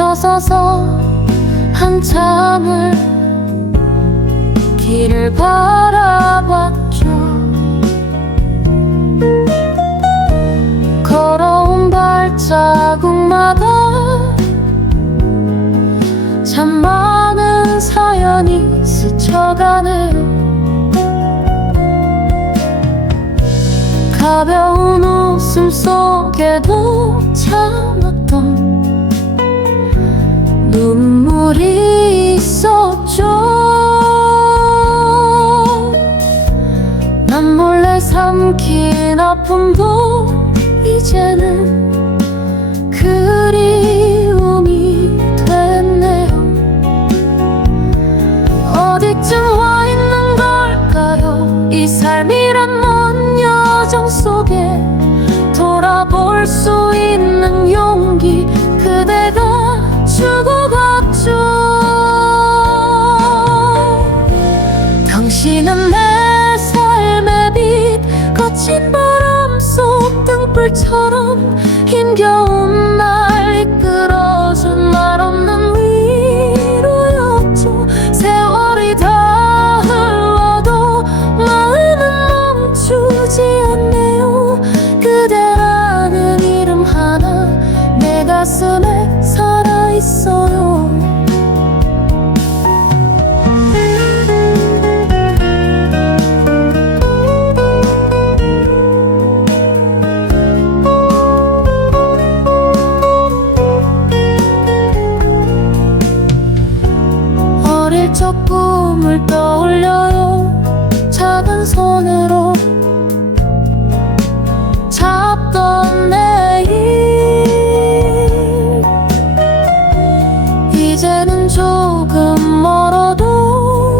멈춰서서 한참을 길을 바라봤죠. 걸어온 발자국마다 참 많은 사연이 스쳐가네요. 가벼운 웃음 속에도 참았던 눈물이 있었죠. 난 몰래 삼킨 아픔도 이제는 그리움이 됐네요. 어디쯤 와 있는 걸까요? 이 삶이란 먼 여정 속에 돌아볼 수 있는 용기 그대가 주고받죠. 당신은 내 삶의 빛, 거친 바람 속 등불처럼 힘겨운 날 이끌어준 말 없는 위로였죠. 세월이 다 흘러도 마음은 멈추지 않네요. 그대라는 이름 하나 내 가슴에 살아있어요. 어릴 적 꿈을 떠올려요. 작은 손으로 잡던 내일 이제는 조금 멀어도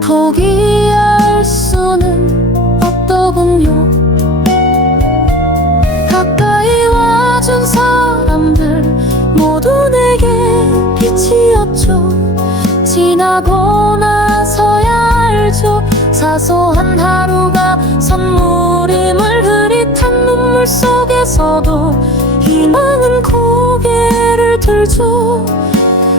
포기할 수는 없더군요. 가까이 와준 사람들 모두 내게 빛이었죠. 지나고 나서야 알죠. 사소한 하루가 선물임을. 흐릿한 눈물 속에서도 희망은 고개를 들죠.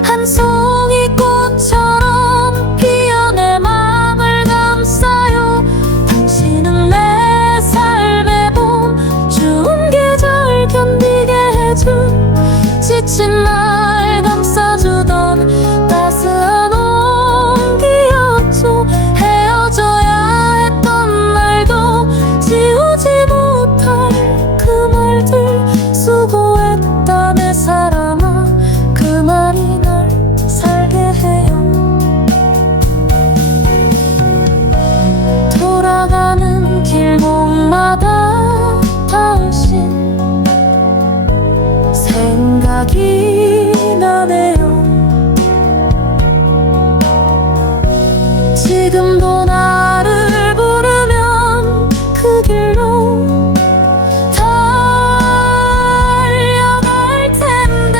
한 송이 꽃처럼 피어 내 맘을 감싸요. 당신은 내 삶의 봄, 추운 계절 견디게 해준, 지친 날 감싸주던 따스한 온기였죠. 헤어져야 했던 날도 지우지 못할 그 말들. 수고했다 내 사랑아, 그 말이 날 살게 해요. 돌아가는 길목마다 당신 생각이 나네요. 지금도 나를 부르면 그 길로 달려갈 텐데.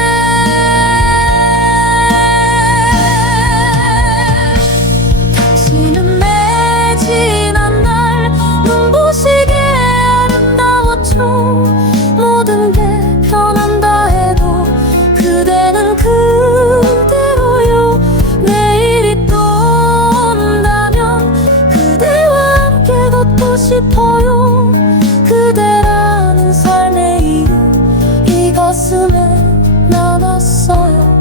당신은 내 지난 날 눈부시게 아름다웠죠. 모든 게 변한다 해도 그대는 그대로요. 내일이 또 온다면 그대와 함께 걷고 싶어요. 그대라는 삶의 이름 이 가슴에 남았어요.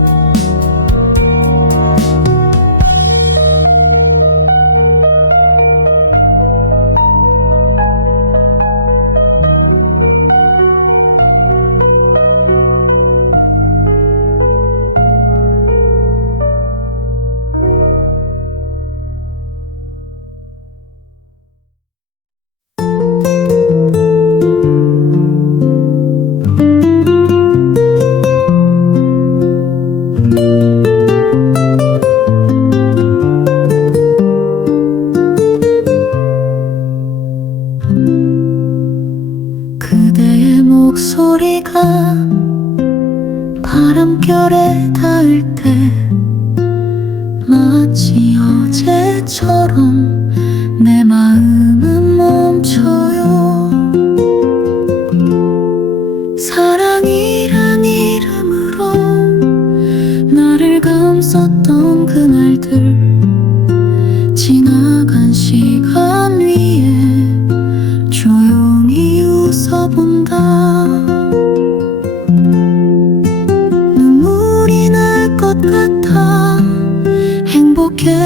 그대의 목소리가 바람결에 닿을 때 마치 어제처럼 내 마음은 멈춰요. 사랑이란 이름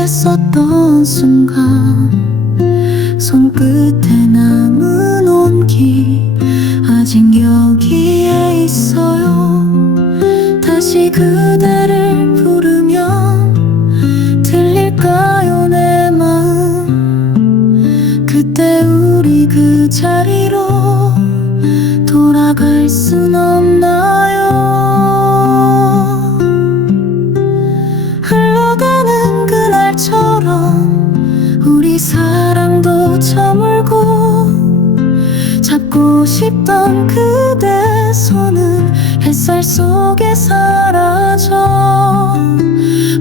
했었던 순간 손끝에 남은 온기 아직 여기에 있어요. 다시 그대를 부르면 들릴까요 내 마음. 그때 우리 그 자리로 돌아갈 순 없나요? 흘러가는 그날처럼 우리 사랑도 저물고 잡고 싶던 그대 손은 햇살 속에 사라져.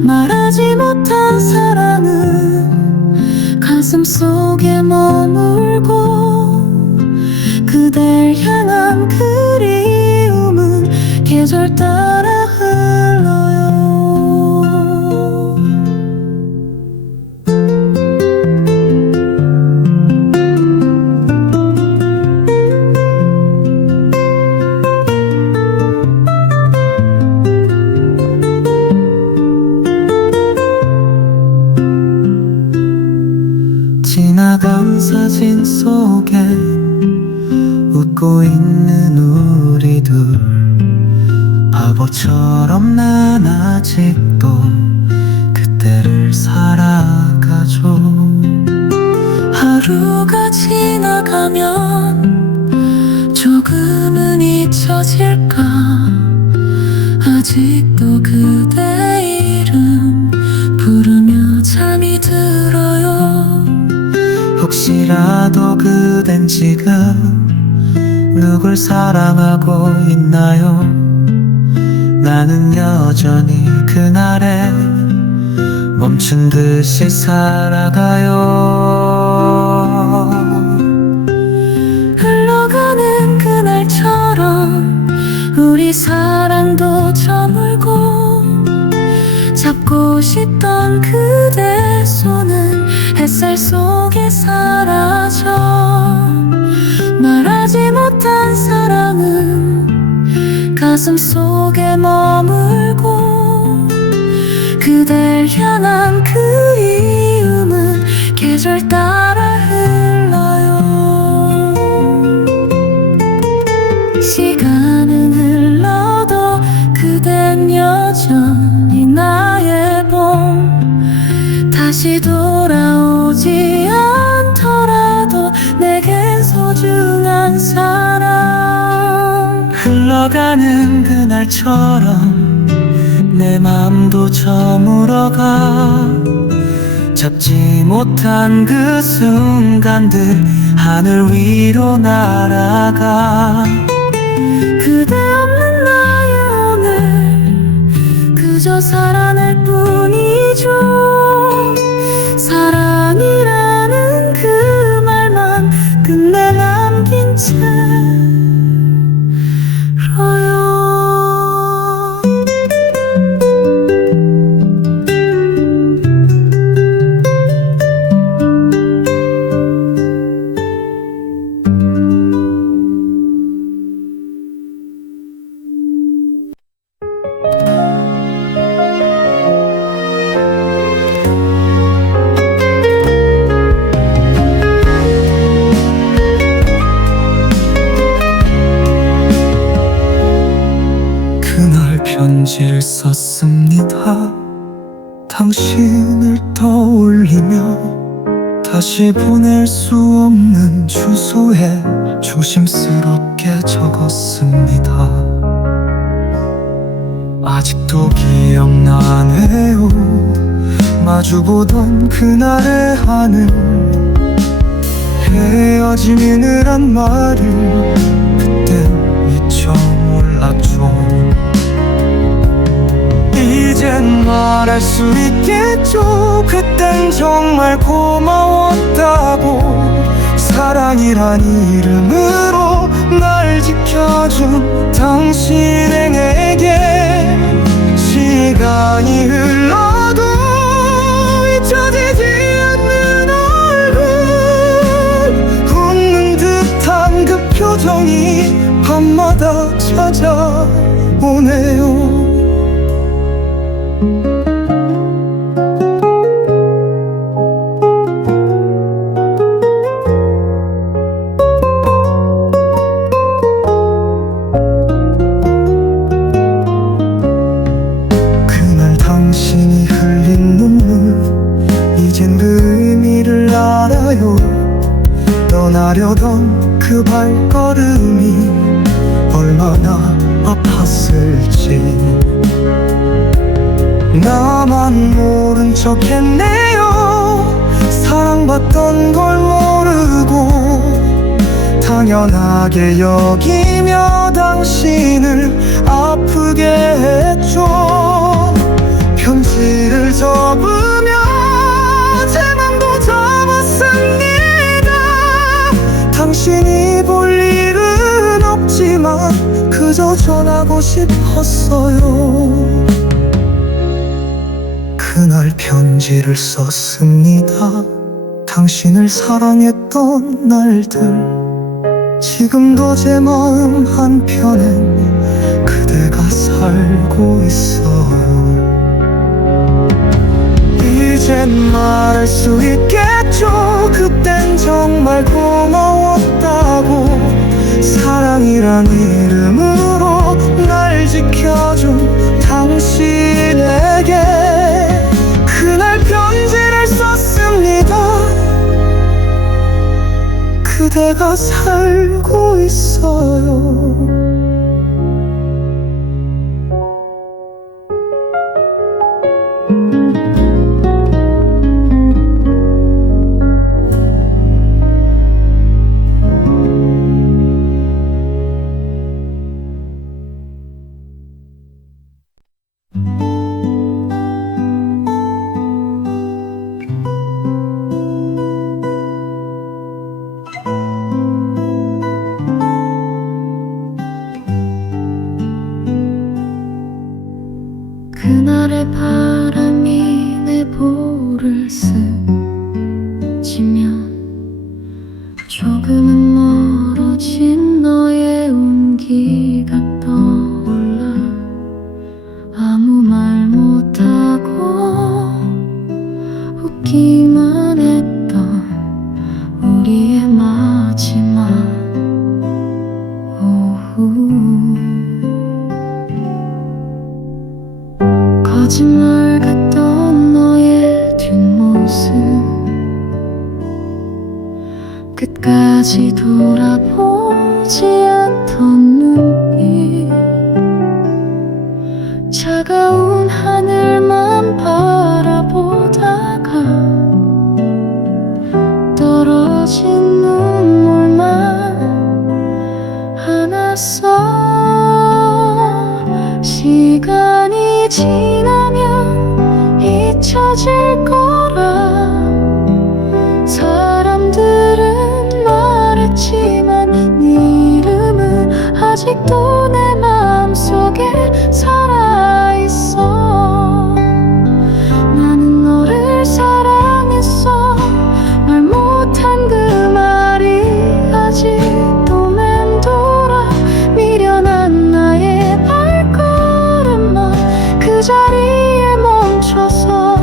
말하지 못한 사랑은 가슴 속에 머물고 그댈 향한 그리움은 계절 따라 흘러요. 지나간 사진 속에 웃고 있는 우리 둘, 바보처럼 난 아직도 그때를 살아가죠. 하루가 지나가면 조금은 잊혀질까. 아직도 그대 이름 부르며 잠이 들어요. 혹시라도 그댄 지금 누굴 사랑하고 있나요? 나는 여전히 그날에 멈춘 듯이 살아가요. 흘러가는 그날처럼 우리 사랑도 저물고 잡고 싶던 그대 손은 햇살 속에 사라져. 말하지 못한 사랑은 가슴 속에 머물고 그댈 향한 그리움은 계절 따라 흘러요. 시간은 흘러도 그댄 여전히 나의 봄. 다시 돌아오지 않더라도 내겐 소중한 사람. 흘러가는 그날처럼 내 맘도 저물어가. 잡지 못한 그 순간들 하늘 위로 날아가. 그대 없는 나의 오늘 그저 살아낼 뿐이죠. 사랑이라는 그 말만 끝내 남긴 채로요. 편지를 썼습니다. 당신을 떠올리며 다시 보낼 수 없는 주소에 조심스럽게 적었습니다. 아직도 기억나네요. 마주보던 그날의 하늘. 헤어짐이란 말을 그땐 미처 몰랐죠. 이젠 말할 수 있겠죠. 그땐 정말 고마웠다고. 사랑이란 이름으로 날 지켜준 당신에게 시간이 흘러도 잊혀지지 않는 얼굴. 웃는 듯한 그 표정이 밤마다 찾아오네요. 떠나려던 그 발걸음이 얼마나 아팠을지 나만 모른 척 했네요. 사랑받던 걸 모르고 당연하게 여기며 당신을 아프게 했죠. 편지를 접으며 제 맘도 접었습니다. 당신이 볼 일은 없지만 그저 전하고 싶었어요. 그날 편지를 썼습니다. 당신을 사랑했던 날들 지금도 제 마음 한편엔 그대가 살고 있어요. 이젠 말할 수 있겠죠. 그땐 정말 고마웠다고. 사랑이란 이름으로 날 지켜준 당신에게 그날 편지를 썼습니다. 그대가 살고 있어요. 그날의 바람이 내 볼을 스치면 조금은 멀어진 너의 온기가 떠올라 아무 말 못하고 웃기만 했던 우리의 마지막 오후. 거짓말 같던 너의 뒷모습 끝까지 돌아보지 않던 눈빛 차가운 하늘만 바라보다가 떨어진 눈물만 하나써 시간이 지나면 잊혀질 거라 사람들은 말했지만 네 이름은 아직도 내 마음속에 살아있어. 나는 너를 사랑했어. 말 못한 그 말이 아직도 맴돌아 미련한 나의 발걸음만 그 자리에 멈춰서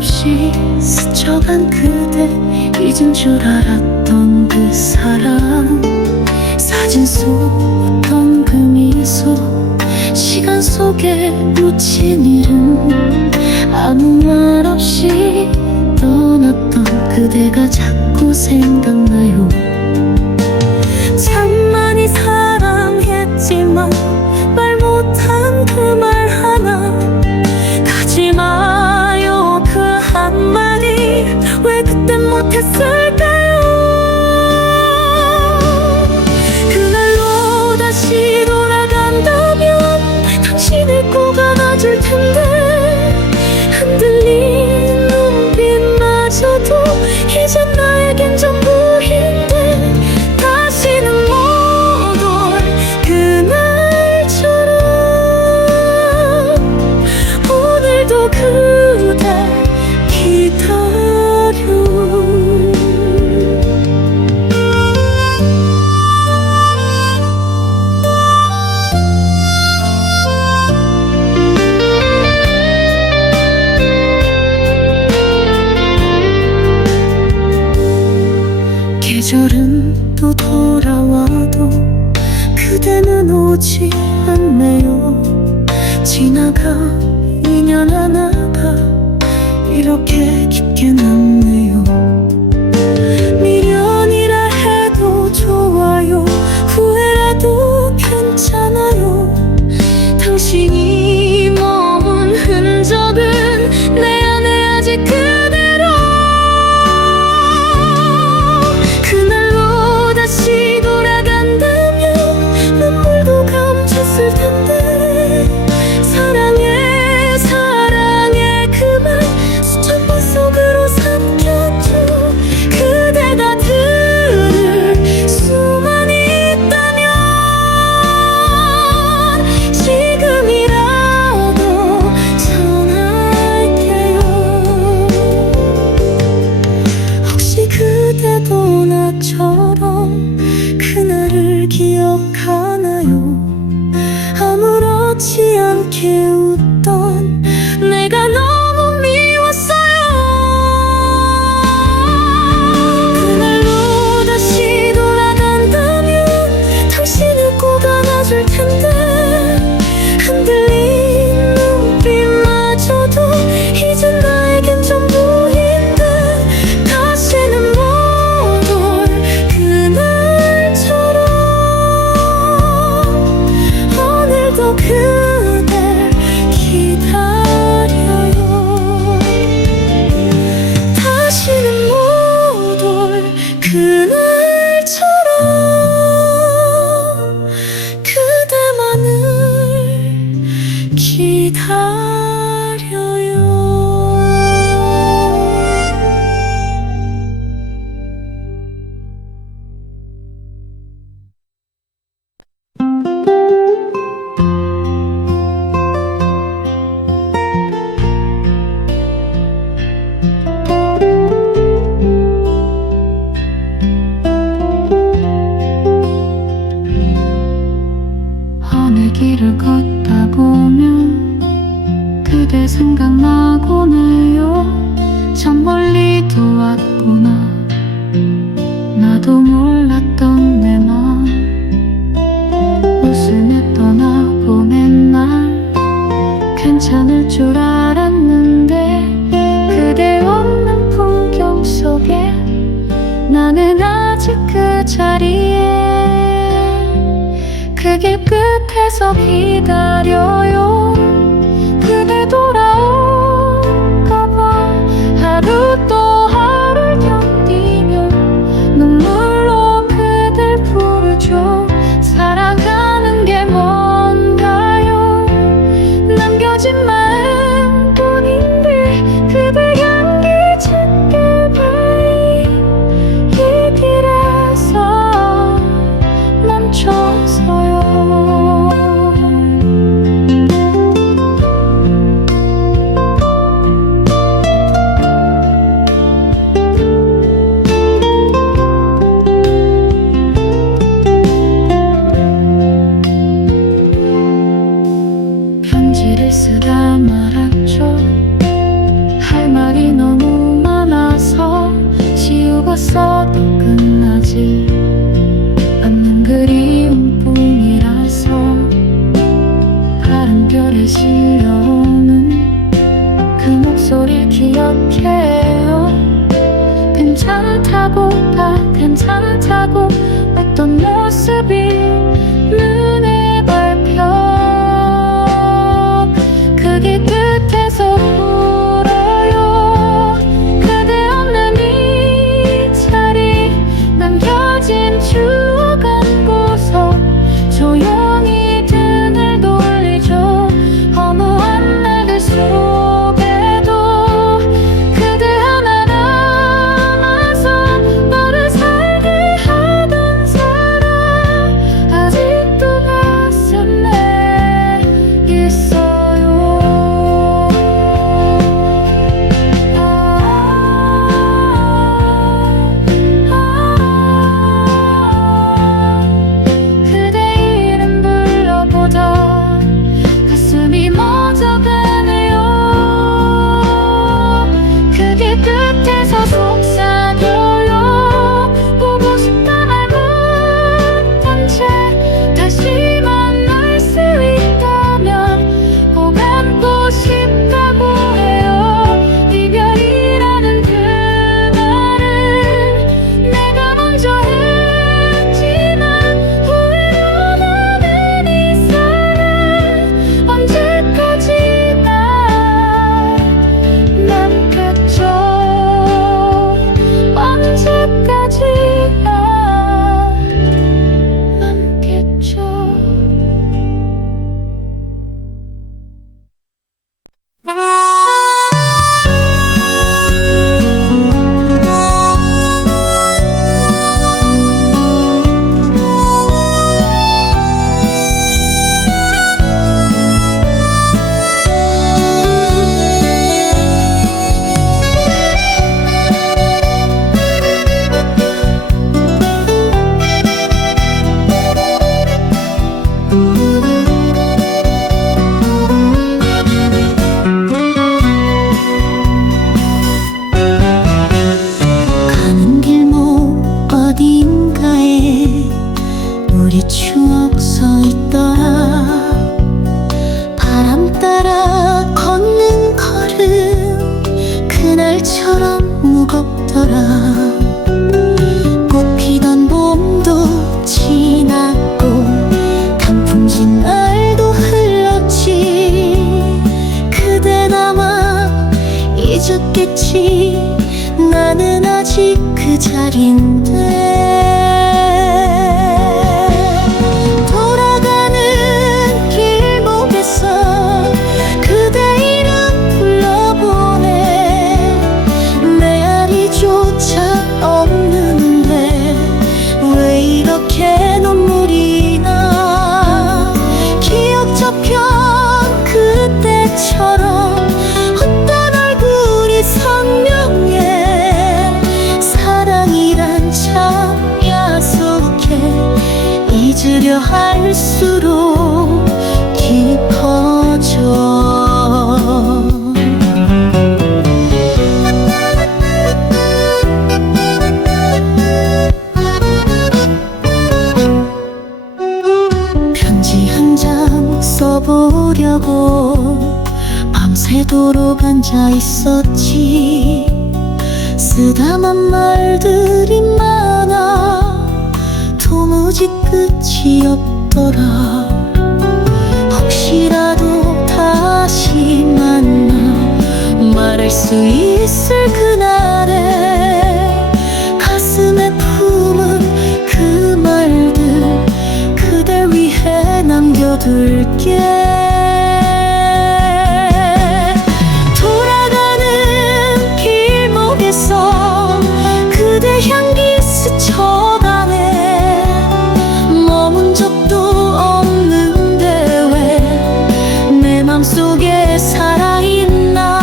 없이 스쳐간 그대, 잊은 줄 알았던 그 사람, 사진 속 어떤 그 미소, 시간 속에 묻힌 이름, 아무 말 없이 떠났던 그대가 자꾸 생각나요. 참 많이 사랑했지만 말 못한 그 말 하나, 가지 마요 그 한마디, 왜 그땐 못했을까요? 그날로 다시 돌아간다면 당신을 꼭 안아줄 텐데, 흔들린 눈빛마저도 이젠 나에겐 전부인데, 다시는 못 올 그날처럼 오늘도 그댈 기다려. 계절은 또 돌아와도 그대는 오지 않네요. 지나가 2년 하나가 이렇게 깊게 남네요. 미련이라 해도 좋아요, 후회라도 괜찮아요. 당신이 머문 흔적은 내 안에 아직 그대로. 그날로 다시 돌아간다면 눈물도 감췄을 텐데, 사랑해 사랑해 그 말 수천 번 속으로 삼켰죠. 그대가 들을 수만 있다면 지금이라도 전할게요. 혹시 그대도 나처럼 그날을 기억하나요? 아무렇지 않게 웃던 내가 너무 미웠어요. 그날로 다시 돌아간다면 당신을 꼭 안아줄 텐데, 흔들린 눈빛마저도 이젠 나에겐 전부인데, 다시는 못 올 그날처럼 오늘도 그댈 기다려요. 다시는 못 올 그날처럼 그대만을 기다려요. 어느 길을 걷다 보면 그대 생각나곤 해요. 참 멀리도 왔구나, 나도 몰랐던 내 맘. 웃으며 떠나보낸 날 괜찮을 줄 알았는데, 그대 없는 풍경 속에 나는 아직 그 자리에, 그 길 끝에서 기다려요. 그대 돌아올까봐 하루 또 하루를 견디며 눈물로 그댈 부르죠. 살아가는 게 뭔가요? 남겨진 마음뿐인데 그대 향기 짙게 바위 이 길에서 멈춰서요. 실려오는 그 목소리를 기억해요. 괜찮다고 다 괜찮다고 어떤 모습이 눈에 밟혀 그게 끝에서 울어요. 그대 없는 이 자리 남겨진 추억 안고서 조용히 등을 돌리죠. 허무한 날들 속에도 그대 하나 남아서 너를 살게 하던 사람 아직도 가슴에 있어요. 그대 이름 불러보다 가슴이 멎어가네요. 그게 끝에서 속삭여요. 보고 싶다 말 못한 채 다시 만날 수 있다면 꼭 안고 싶다고 해요. 이별이라는 그 말은 내가 먼저 했지만 후회로 남은 이 사랑 언제까지나 남겠죠. 언제까지나 남겠죠. 가는 길목 어딘가에 우리 추억 서 있더라. 바람 따라 걷는 걸음 그날처럼 무겁더라. 꽃피던 봄도 지났고 단풍진 날도 흘렀지. 그대 아마 잊었겠지. 나는 아직 그 자리인데 돌아가는 길목에서 그대 이름 불러보네. 메아리조차 없는데 왜 이렇게 눈물이 나. 기억 저편 그때처럼 어떤 얼굴이 선명해. 사랑이란 참 야속해. 잊으려 할수록 깊어져. 편지 한 장 써보려고 밤새도록 앉아 있었지. 쓰다만 말들이 많아 도무지 끝이 없더라. 혹시라도 다시 만나 말할 수 있을 그날에 가슴에 품은 그 말들 그댈 위해 남겨둘게. 돌아가는 길목에서 그대 향기 스쳐가네. 머문 적도 없는데 왜 내 맘속에 살아있나.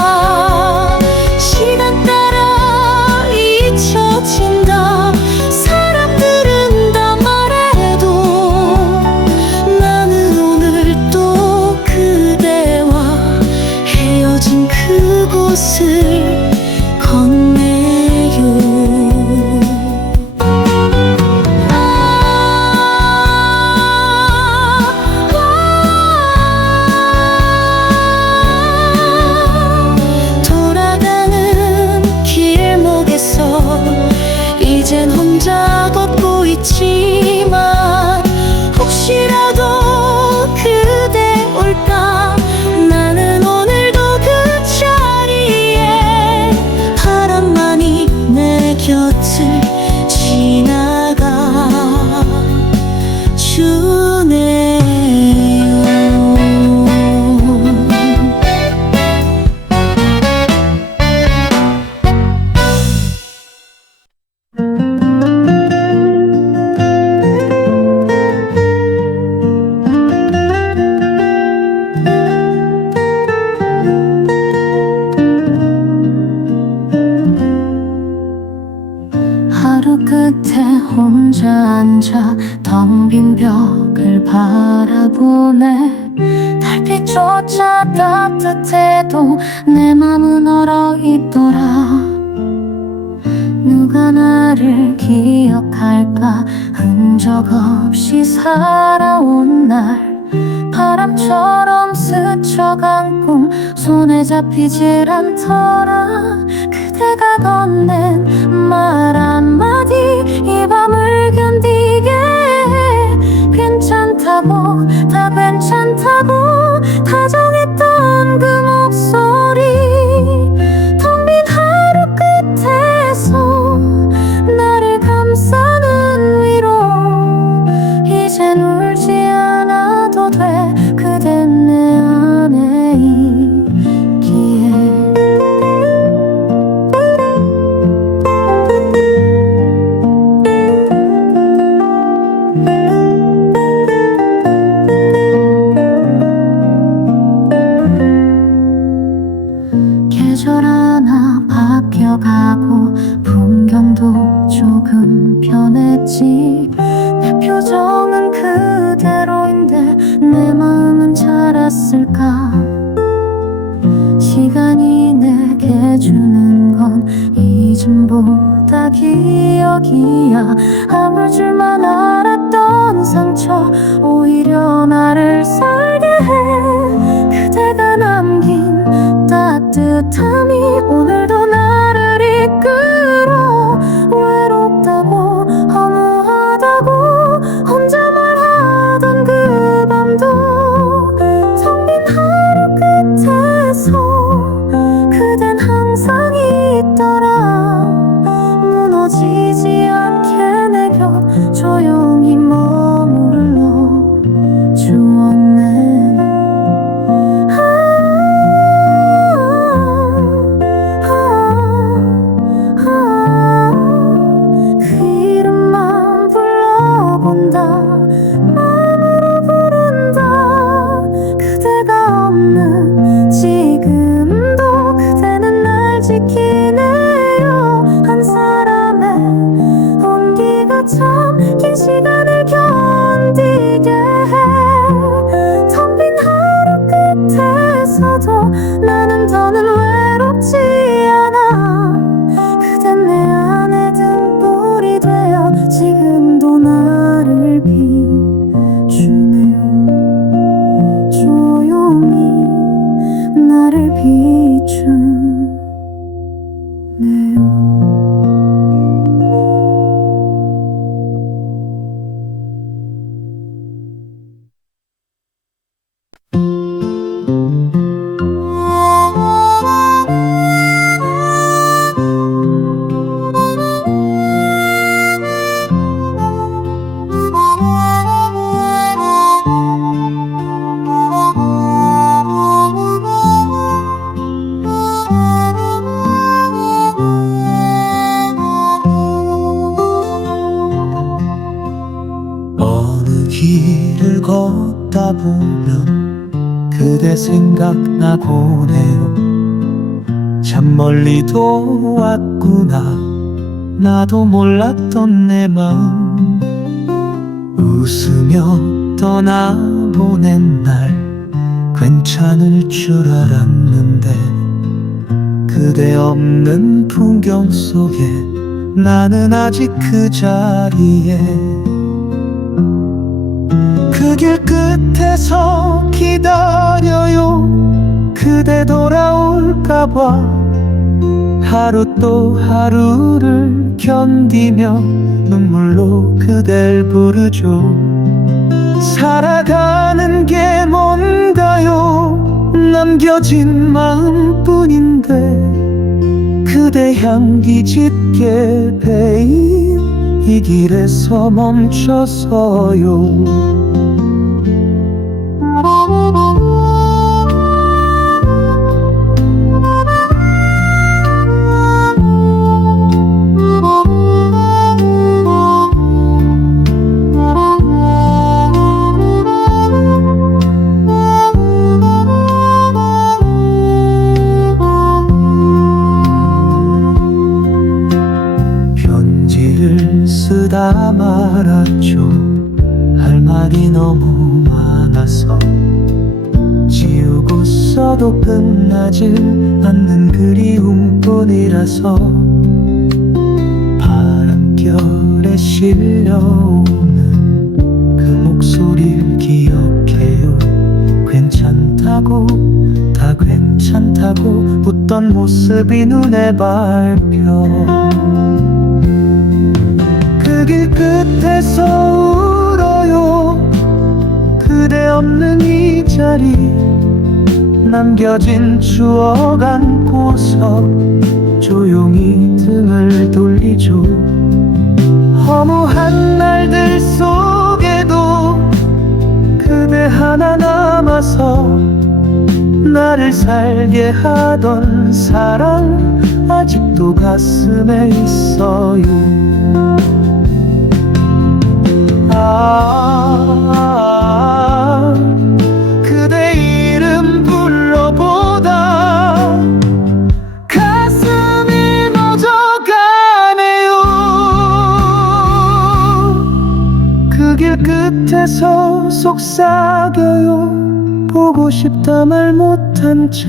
시간 따라 잊혀진다. 사람들은 다 말해도 나는 오늘 또 보내. 달빛조차 따뜻해도 내 맘은 얼어있더라. 누가 나를 기억할까. 흔적 없이 살아온 날 바람처럼 스쳐간 꿈 손에 잡히질 않더라. 그대가 건넨 말 한마디 이 밤을 견디게 해. 괜찮다고 다 괜찮다고 다정했던 그 목소리 텅 빈 하루 끝에서 나를 감싸는 위로 이젠 울지 않아도 돼. 그댄 내 안에 있기에. 계절 하나 바뀌어가고 풍경도 조금 변했지. 내 표정은 그대로인데 내 마음은 자랐을까. 시간이 내게 주는 건 잊음보다 기억이야. 아물 줄만 알았던 상처 오히려 나를 살게 해. 그대가 남긴 따뜻함이 오늘도 나를 이끌어. 외롭다고 허무하다고 혼자 말하던 그 밤도 텅 빈 하루 끝에서 그댄 항상 있더라. 무너지지 않게 내 곁 조용히 머물러 주었네. 그 이름만 불러본다. 마음으로 부른다. 그대가 없는 지금도 그대는 날 지키네요. 한 사람의 온기가 참 긴 시간을 견디게 해. 텅 빈 하루 끝에서도 나는 더는 외롭지 않아. 그댄 내 안에 등불이 되어 지금도 나를 비추네요. 조용히 나를 비추네요. 어느 길을 걷다 보면 그대 생각나고 네요. 참 멀리도 왔구나. 나도 몰랐던 내 마음. 웃으며 떠나보낸 날 괜찮을 줄 알았는데 그대 없는 풍경 속에 나는 아직 그 자리에. 그 길 끝에서 기다려요. 그대 돌아올까봐. 하루 또 하루를 견디며 눈물로 그댈 부르죠. 살아가는 게 뭔가요. 남겨진 마음뿐인데 그대 향기 짙게 배인 이 길에서 멈춰서요. 쓰다 말았죠. 할 말이 잊어도 끝나진 않는 그리움뿐이라서 바람결에 실려오는 그 목소리를 기억해요. 괜찮다고, 다 괜찮다고 웃던 모습이 눈에 밟혀. 그 길 끝에서 울어요. 그대 없는 이 자리, 남겨진 추억 안고서 조용히 등을 돌리죠. 허무한 날들 속에도 그대 하나 남아서 나를 살게 하던 사랑 아직도 가슴에 있어요. 그대 이름 불러보다 가슴이 멎어가네요. 그 길 끝에서 속삭여요. 보고 싶다 말 못한 채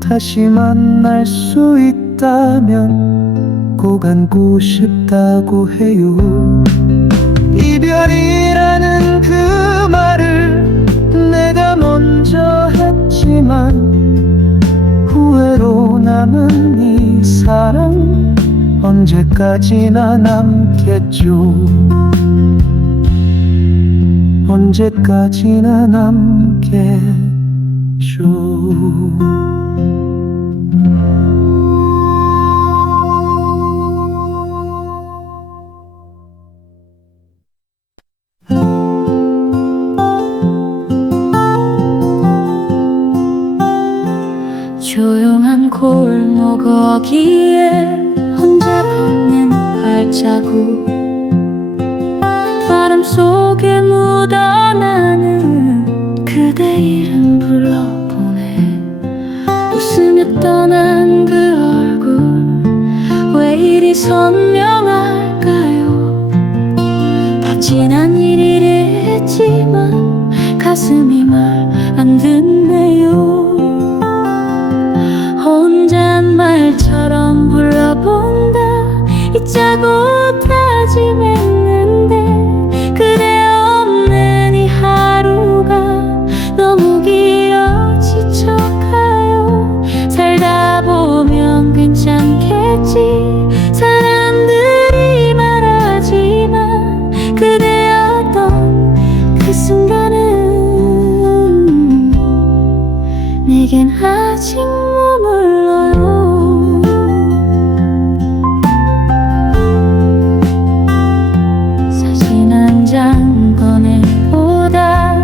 다시 만날 수 있다면 꼭 안고 싶다고 해요. 이별이라는 그 말을 내가 먼저 했지만 후회로 남은 이 사랑 언제까지나 남겠죠. 언제까지나 남겠죠. 조용한 골목 어귀에 혼자 걷는 발자국, 바람 속에 묻어나는 그대 이름 불러보네. 웃으며 떠난 그 얼굴 왜 이리 선명할까요? 다 지난 일이랬지만 가슴이 말 안 듣네요. 혼잣말처럼 불러본다 잊자고 다짐했는데 그대 없는 이 하루가 너무 길어 지쳐가요. 살다 보면 괜찮겠지 사람들이 말하지만 그대였던 그 순간은 내겐 아직 머물러요. 사진 한 장 꺼내보다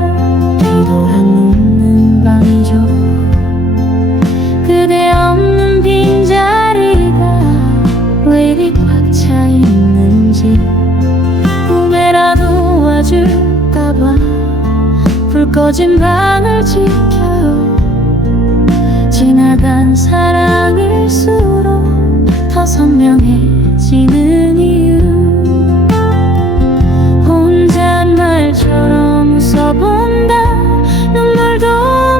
뒤돌아 눕는 밤이죠. 그대 없는 빈자리가 왜 이리 꽉 차 있는지 꿈에라도 와줄까봐 불 꺼진 방을 지켜요. 지나간 사랑일수록 더 선명해지는 이유, 혼잣말처럼 웃어본다 눈물도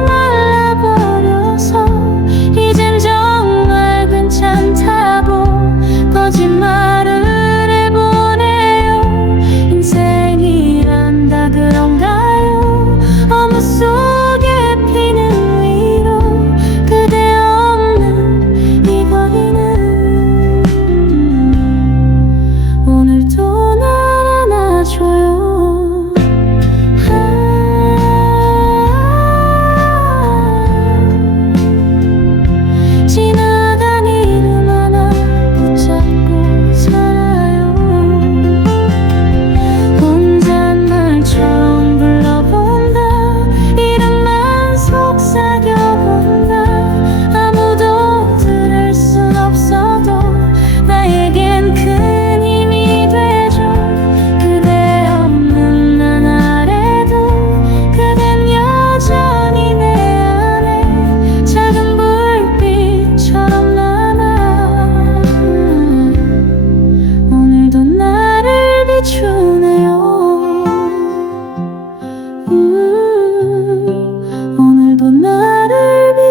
말라버려서 이젠 정말 괜찮다고 거짓말을 해보네요. 인생이란 다 그런가요? 어둠 속에 피는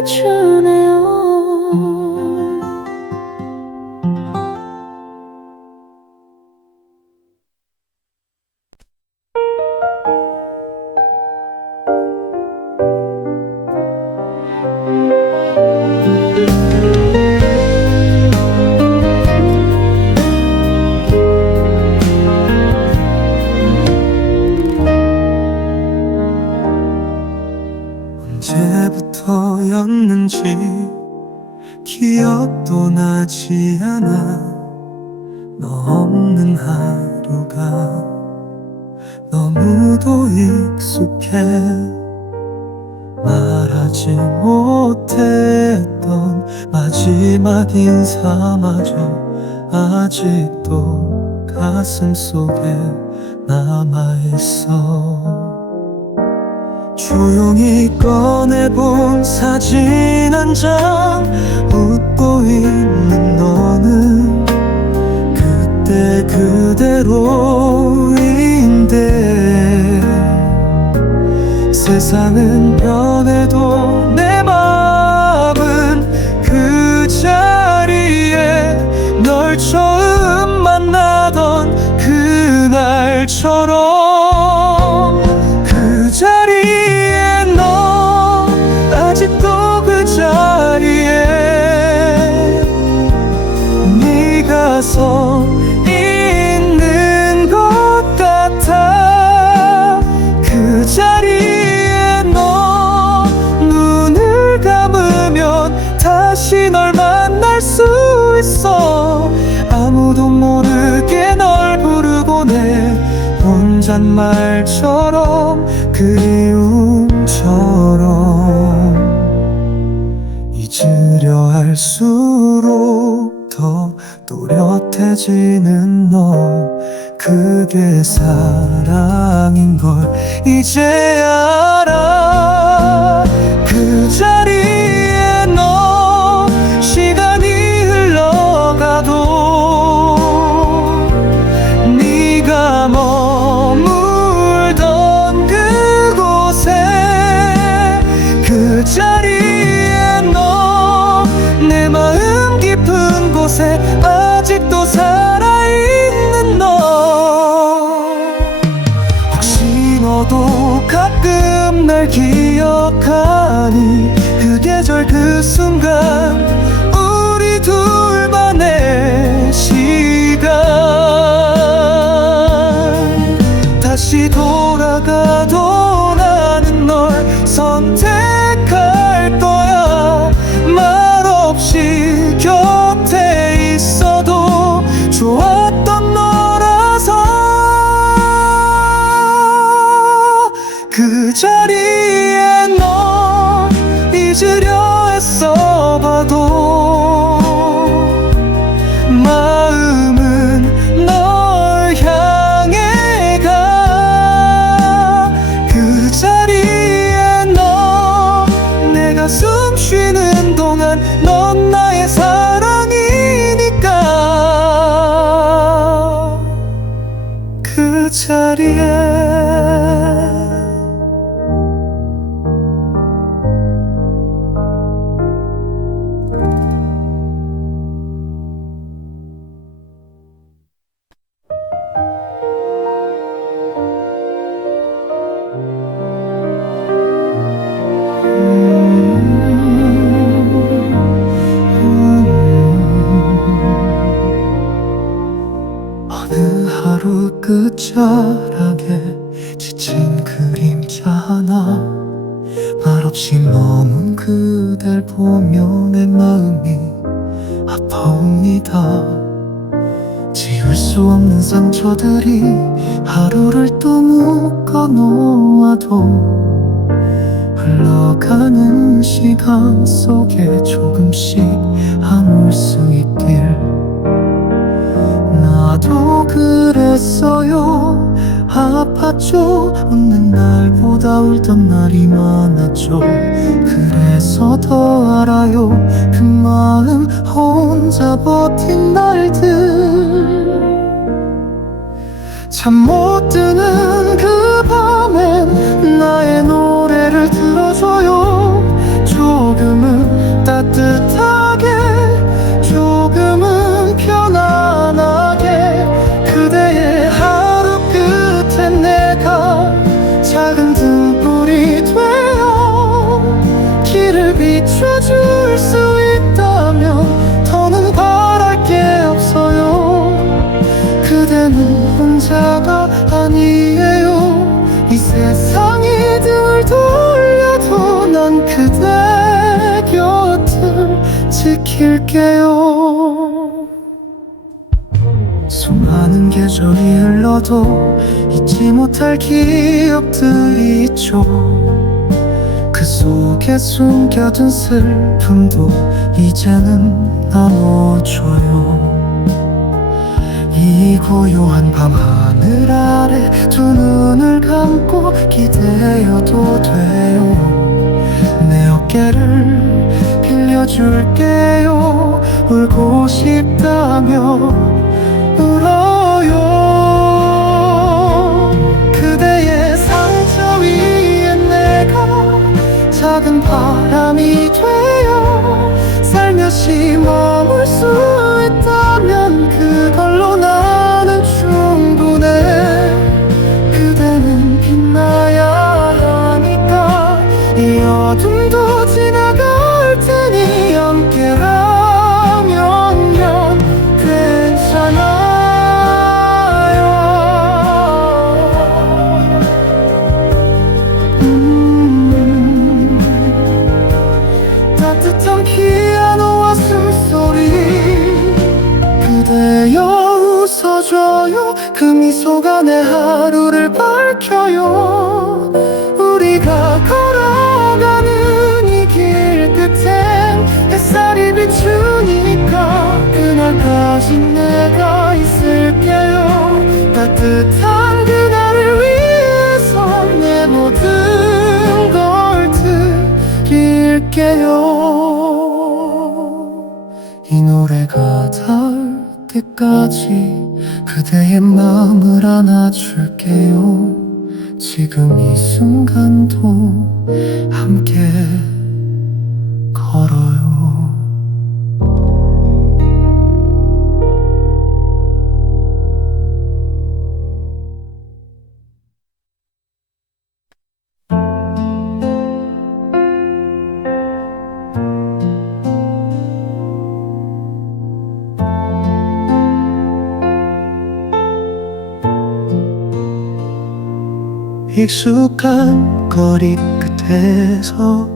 주네요. 언제부터였는지 기억도 나지 않아. 너 없는 하루가 너무도 익숙해. 말하지 못했던 마지막 인사마저 아직도 가슴 속에 남아있어. 조용히 꺼내본 사진 한 장, 웃고 있는 너는 그때 그대로인데, 세상은 변해도 내 마음은 그 자리에, 널 처음 만나던 그날처럼. 그 자리에 너 아직도 그 자리에 네가 서 있는 것 같아. 그 자리에 너 눈을 감으면 다시 널 만날 수 있어. 아무도 모르게 널 부르고 내 혼잣말처럼, 그리움처럼. 잊으려 할수록 더 또렷해지는 너, 그게 사랑인 걸 이제 알아. 그 자리에 너 시간이 흘러가도 네가 머물던 그곳에, 그 자리에 너 내 마음 깊은 곳에 아직도 살아있는 너. 혹시 너도 가끔 날 기억하니? 그 계절 그 순간 우리 둘만의 시간. 다시 돌아가도 나는 널 선택할 거야. 말없이 곁에 있어도 좋았던 너라서. 그 자리에 너 잊으려 했어 봐도 마음은 널 향해 가. 그 자리에 너 내가 숨 쉬는 동안 넌 나의 사랑이니까. 그 자리에 어느 하루 끝자락에 지친 그림자 하나, 말없이 머문 그댈 보며 내 마음이 아파옵니다. 지울 수 없는 상처들이 하루를 또 묶어 놓아도 흘러가는 시간 속에 조금씩 아물 수 있길. 나도 그랬어요. 아팠죠. 웃는 날보다 울던 날이 많았죠. 그래서 더 알아요. 그 마음 혼자 버틴 날들. 잠 못 드는 그 밤엔 나의 노래를 들어줘요. 조금은 멈출 수 있다면 더는 바랄 게 없어요. 그대는 혼자가 아니에요. 이 세상이 등을 돌려도 난 그대 곁을 지킬게요. 수많은 계절이 흘러도 잊지 못할 기억들이 있죠. 그 속에 숨겨둔 슬픔도 이제는 나눠줘요. 이 고요한 밤 하늘 아래 두 눈을 감고 기대어도 돼요. 내 어깨를 빌려줄게요. 울고 싶다면 울어요. 그대의 상처 위에 내가 작은 바람이 되어 살며시 머물 수 있다면 그걸로 나는 충분해. 그대는 빛나야 하니까 이 어둠도 지나갈 테니 함께라면 괜찮아요. 따뜻한 피아노와 숨소리 그대여 웃어줘요. 그 미소가 내 하루를 밝혀요. 우리가 걸어가는 이 길 끝엔 햇살이 비추니까 그날까지 내가 있을게요. 따뜻한 그날을 위해서 내 모든 걸 드릴게요. 이 노래가 닿을 때까지 그대의 마음을 안아줄게요. 지금 이 순간도 함께 걸어요. 익숙한 거리 끝에서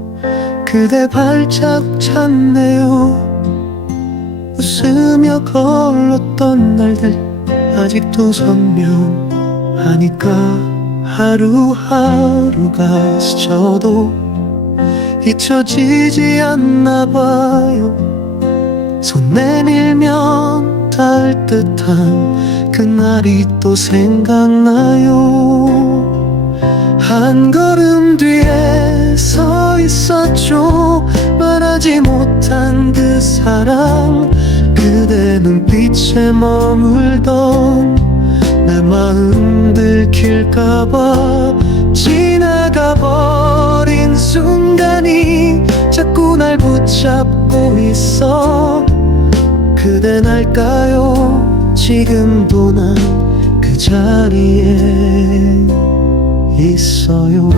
그대 발자국 찾네요. 웃으며 걸었던 날들 아직도 선명하니까 하루하루가 스쳐도 잊혀지지 않나 봐요. 손 내밀면 닿을 듯한 그날이 또 생각나요. 한 걸음 뒤에 서 있었죠. 말하지 못한 그 사랑 그대 눈빛에 머물던 내 마음 들킬까봐 지나가버린 순간이 자꾸 날 붙잡고 있어. 그댄 알까요? 지금도 난 그 자리에 있어요.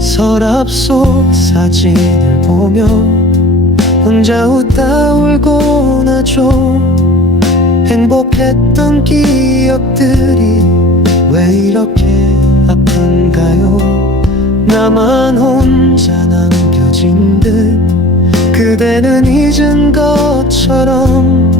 서랍 속 사진을 보며 혼자 웃다 울고 나죠. 행복했던 기억들이 왜 이렇게 아픈가요? 나만 혼자 남겨진 듯 그대는 잊은 것처럼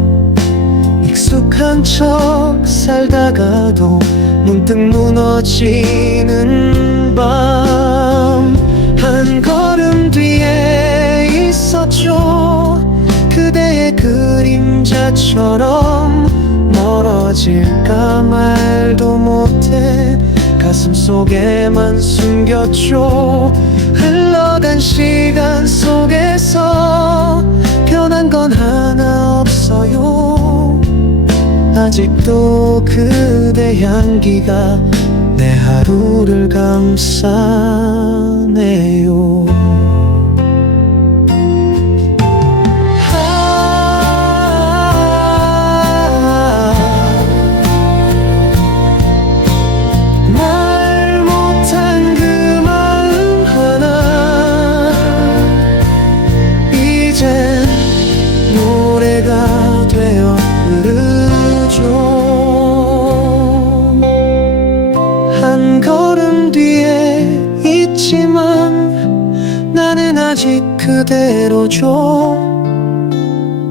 익숙한 척 살다가도 문득 무너지는 밤 한 걸음 뒤에 있었죠. 그대의 그림자처럼 멀어질까 말도 못해 가슴 속에만 숨겼죠. 흘러간 시간 속에서 변한 건 하나 없어요. 아직도 그대 향기가 내 하루를 감싸네요. 바다가 되어 흐르죠. 한 걸음 뒤에 있지만 나는 아직 그대로죠.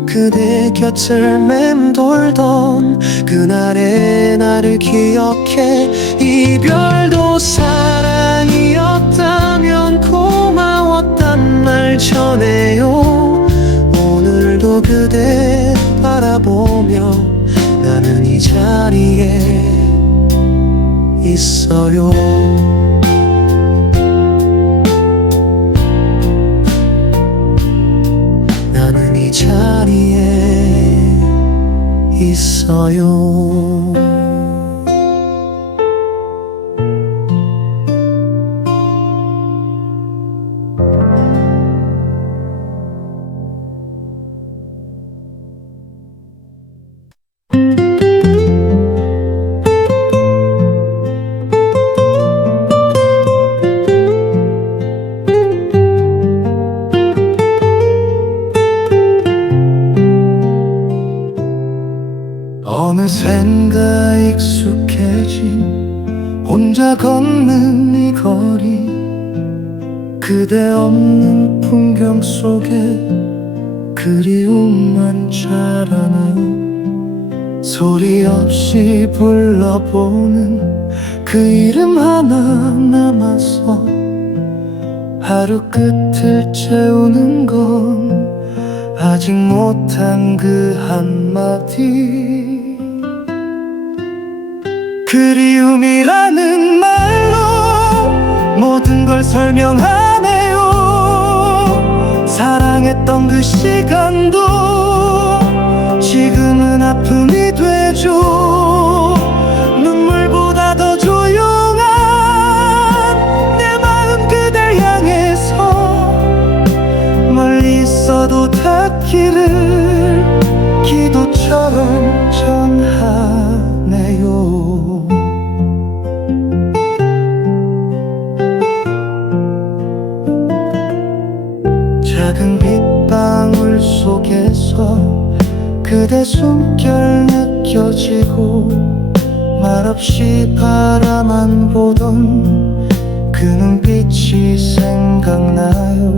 그대 곁을 맴돌던 그날의 나를 기억해. 이별도 사랑이었다면 고마웠단 말 전해요. 오늘도 그대 바라보며 나는 이 자리에 있어요. 나는 이 자리에 있어요. 어느샌가 익숙해진 혼자 걷는 이 거리, 그대 없는 풍경 속에 그리움만 자라나요. 소리 없이 불러보는 그 이름 하나 남아서 하루 끝을 채우는 건 아직 못한 그 한마디. 그리움이라는 말로 모든 걸 설명하네요. 사랑했던 그 시간도 지금은 아픔이 되죠. 눈물보다 더 조용한 내 마음 그댈 향해서 멀리 있어도 닿기를 기도처럼 전하네요. 작은 빗방울 속에서 그대 숨결 느껴지고 말없이 바라만 보던 그 눈빛이 생각나요.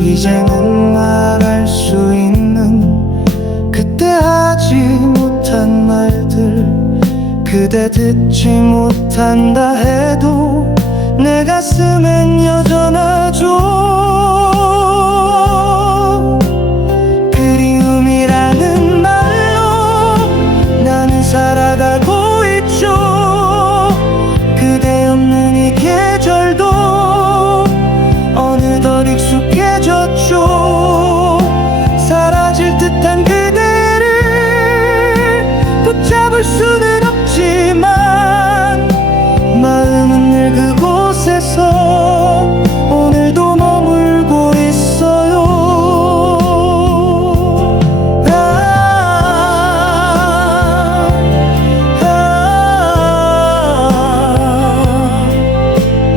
이제는 말할 수 있는 그때 하지 못한 말들, 그대 듣지 못한다 해도 내 가슴엔 여전하죠. 그리움이라는 말로 나는 살아가고 있죠. 그대 없는 이 계절도 어느덧 익숙해졌죠. 사라질 듯한 그대를 붙잡을 수는 없지만 마음은 늘 그곳에서 오늘도 머물고 있어요.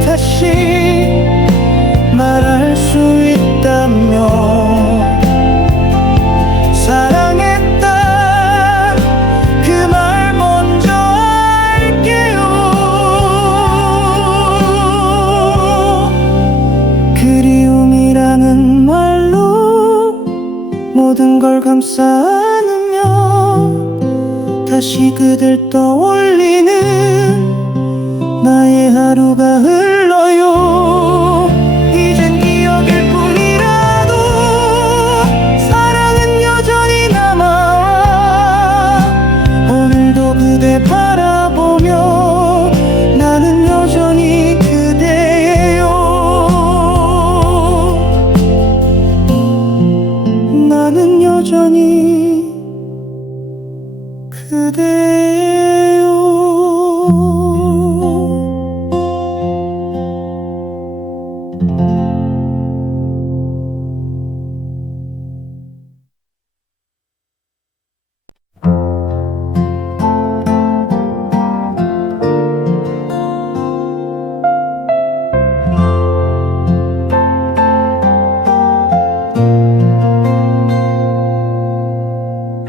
다시 말할 수 있다면 사랑했다 그 말 먼저 할게요. 그리움이라는 말로 모든 걸 감싸 안으며 다시 그댈 떠올리는 나의 하루가 흘러요. 이젠 기억일 뿐이라도 사랑은 여전히 남아. 오늘도 그대 바라보며 나는 여전히 그대예요. 나는 여전히 그대예요.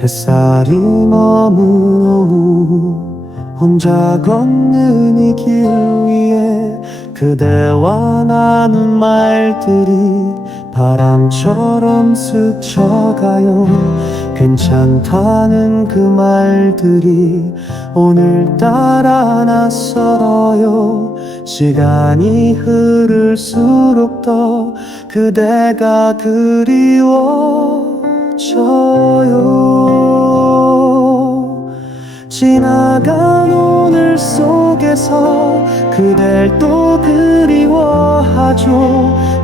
햇살이 머문 오후 혼자 걷는 이 길 위에 그대와 나눈 말들이 바람처럼 스쳐가요. 괜찮다는 그 말들이 오늘따라 낯설어요. 시간이 흐를수록 더 그대가 그리워져요. 지나간 오늘 속에서 그댈 또 그리워하죠.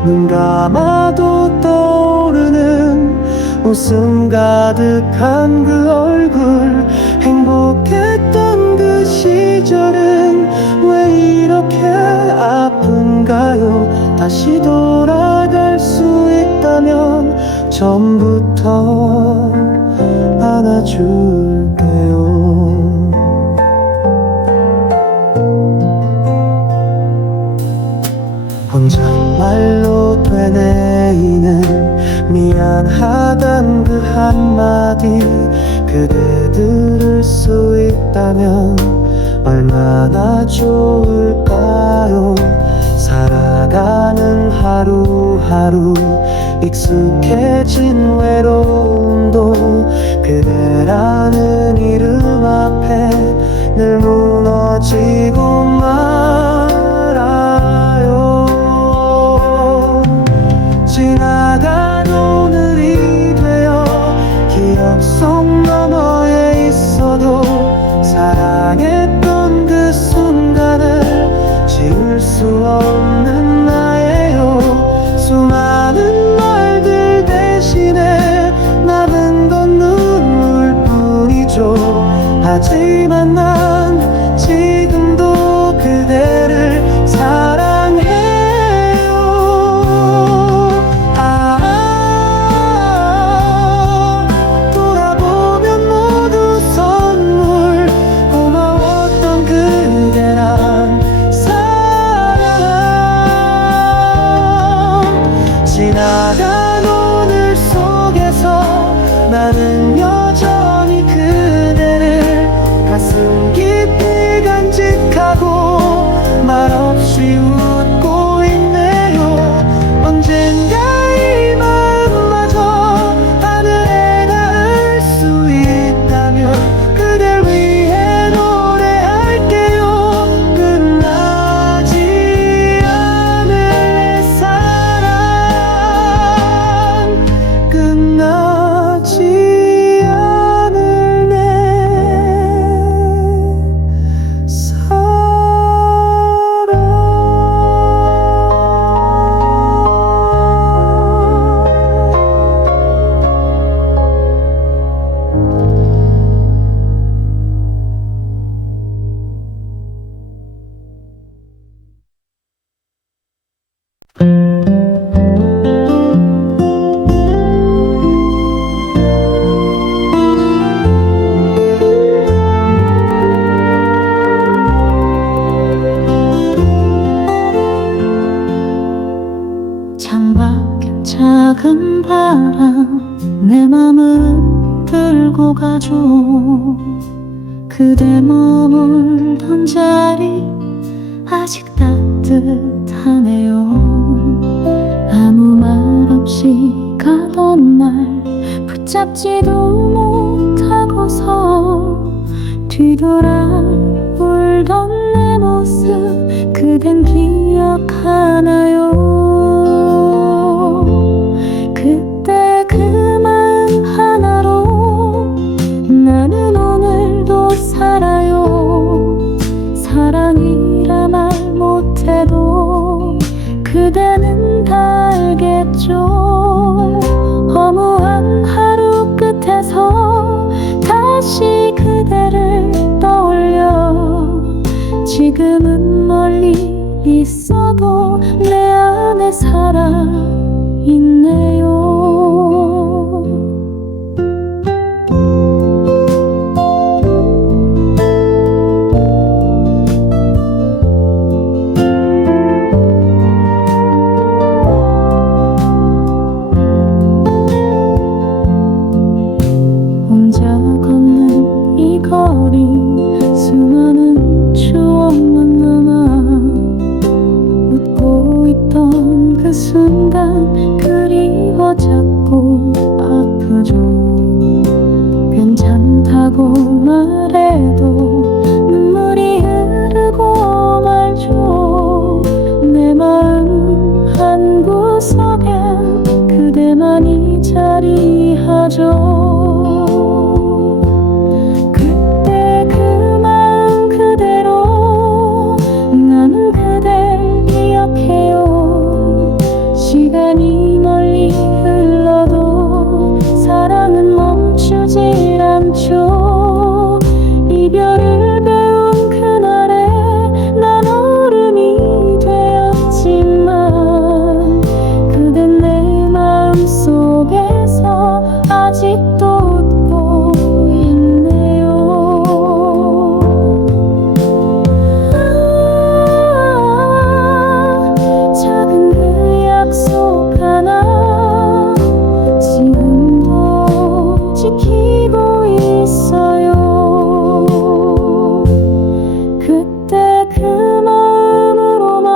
눈 감아도 떠오르는 웃음 가득한 그 얼굴, 행복했던 그 시절은 왜 이렇게 아픈가요? 다시 돌아갈 수 있다면 처음부터 안아줄게요. 혼잣말로 되뇌이는 미안하단 그 한마디, 그대 들을 수 있다면 얼마나 좋을까요? 살아가는 하루하루 익숙해진 외로움도 그대라는 이름 앞에 늘 무너지고 말아요. 지나간 오늘이 되어 기억 속 너머에 있어도 사랑했던 그 순간을 지울 수 없는 나예요. 수많은 말들 대신에 남은 건 눈물뿐이죠. 하지만 난 지금도 그대를 사랑해요. 돌아보면 모두 선물, 고마웠던 그대란 사랑. 지나간 오늘 속에서 나는 여전히 그대를 가슴 깊이 간직하고 말없이 웃고 있네요. 언젠가 이 마음마저 하늘에 닿을 수 있다면 그댈 위해 노래할게요. 끝나지 않을 내 사랑, 끝나지 않을 내 창밖엔 작은 바람 내 맘을 들고 가죠. 그대 머물던 자리 아직 따뜻하네요. 아무 말 없이 가던 날 붙잡지도 못하고서 뒤돌아 울던 내 모습 그댄 기억하나요? 그때 그 마음 하나로 나는 오늘도 살아요. 사랑이라 말 못해도 그대는 다 알겠죠. 허무한 하루 끝에서 다시 그대를 떠올려 지금은 멀리 이 라고 말해도 눈물이 흐르고 말죠. 내 마음 한구석엔 그대만이 자리하죠. 그때 그 마음 그대로 나는 그댈 기억해요. 시간이 멀리 흘러도 사랑은 멈추질 않죠. 이별을 배운 그날에 난 어른이 되었지만 그댄 내 마음속에서 아직도 웃고 있네요. 작은 그 약속 하나 지금도 지키고 있어요. 그때 그 마음으로만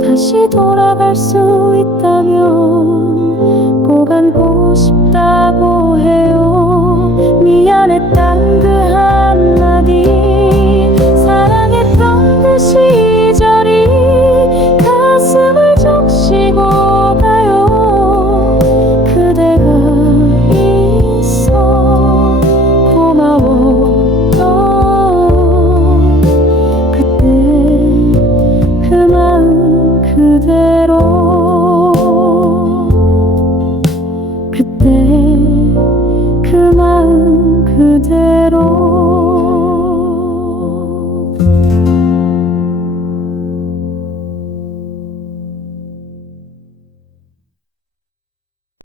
다시 돌아갈 수 있다면 꼭 안고 싶다고 해요. 미안했단 그 한마디 사랑했던 그 시절이 가슴을 적시고 가요. 그대가 있어 고마워. 그때 그 마음 그대로 그때 그 마음 그대로